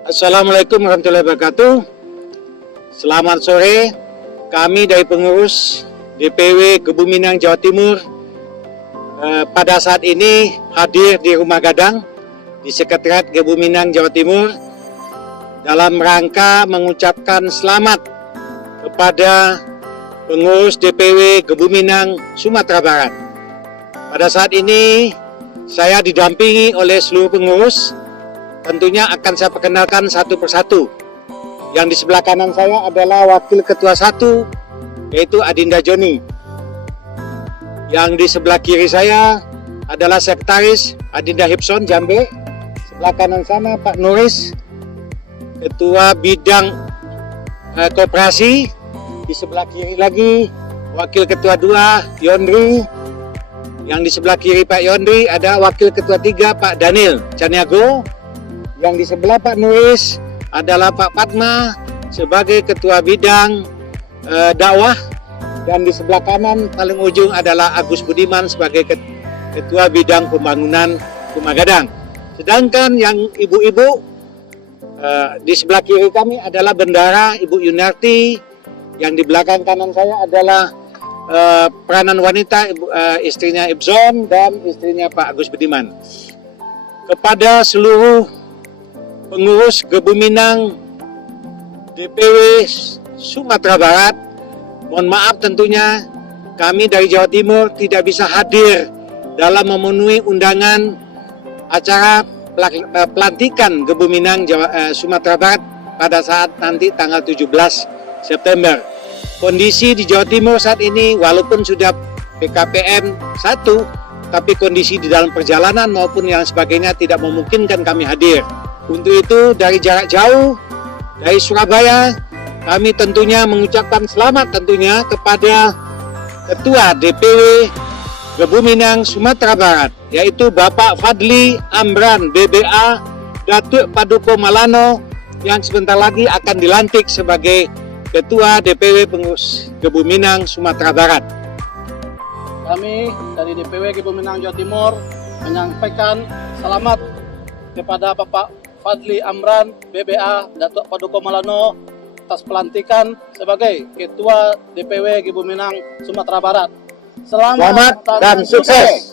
Assalamualaikum warahmatullahi wabarakatuh. Selamat sore. Kami dari pengurus DPW Kebuminang Jawa Timur pada saat ini hadir di Rumah Gadang di Sekretariat Kebuminang Jawa Timur dalam rangka mengucapkan selamat kepada pengurus DPW Kebuminang Sumatera Barat. Pada saat ini saya didampingi oleh seluruh pengurus. Tentunya akan saya perkenalkan satu persatu. Yang di sebelah kanan saya adalah Wakil Ketua 1, yaitu Adinda Joni. Yang di sebelah kiri saya adalah Sekretaris Adinda Hipson Jambe. Sebelah kanan sana Pak Nuris, Ketua Bidang Koperasi. Di sebelah kiri lagi Wakil Ketua 2 Yondri. Yang di sebelah kiri Pak Yondri ada Wakil Ketua 3 Pak Daniel Caniago. Yang di sebelah Pak Nuris adalah Pak Padma sebagai Ketua Bidang Dakwah, dan di sebelah kanan paling ujung adalah Agus Budiman sebagai Ketua Bidang Pembangunan Rumah Gadang. Sedangkan yang ibu-ibu di sebelah kiri kami adalah Bendara Ibu Yunarti, yang di belakang kanan saya adalah peranan wanita istrinya Ibzon dan istrinya Pak Agus Budiman. Kepada seluruh pengurus Kebuminang DPW Sumatera Barat, mohon maaf tentunya kami dari Jawa Timur tidak bisa hadir dalam memenuhi undangan acara pelantikan Kebuminang Sumatera Barat pada saat nanti tanggal 17 September. Kondisi di Jawa Timur saat ini walaupun sudah PKPM 1, tapi kondisi di dalam perjalanan maupun yang sebagainya tidak memungkinkan kami hadir. Untuk itu dari jarak jauh, dari Surabaya, kami tentunya mengucapkan selamat tentunya kepada Ketua DPW Kebuminang Sumatera Barat, yaitu Bapak Fadli Amran BBA Datuk Paduko Malano, yang sebentar lagi akan dilantik sebagai Ketua DPW Pengurus Kebuminang Sumatera Barat. Kami dari DPW Kebuminang Jawa Timur menyampaikan selamat kepada Bapak Fadli Amran BBA Datuk Paduko Malano atas pelantikan sebagai Ketua DPW Kebuminang Sumatera Barat. Selamat dan sukses.